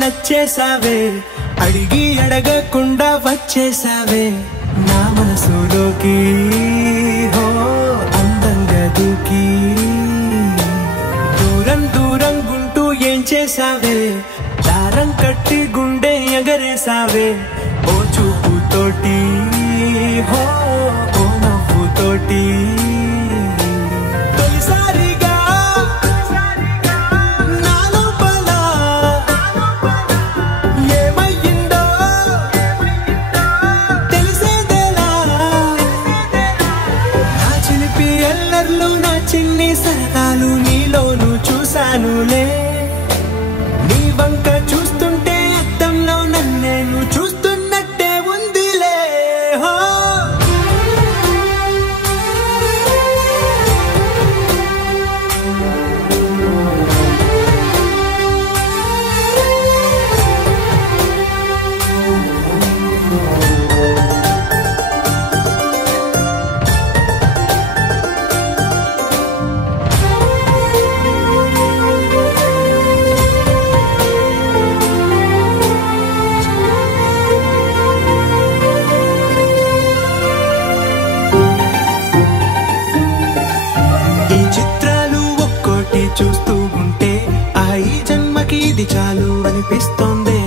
నచ్చేసావే అడిగి అడగకుండా వచ్చేసావే నా మనసులోకి హో అందంగా దూకి దూరం దూరం గుంటూ ఏం చేసావే దారం కట్టి గుండె ఎగరేసావే ఓ చూపుతోటి హో ఓ నవ్వుతోటి తొలిసారిగా నా లోపల ఏమయ్యిందో తెలిసేదేలా నా చిలిపి ఎల్లర్లు నా చిన్ని సరదాలు నీలోను చూశానులే నీ వంక చూస్తుంటే అద్దంలో నన్నేను చూస్తున్నట్టే ఉందిలే హో ఈ చిత్రాలు ఒక్కోటి చూస్తూ ఉంటే ఆ ఈ జన్మకి ఇది చాలు అనిపిస్తోందే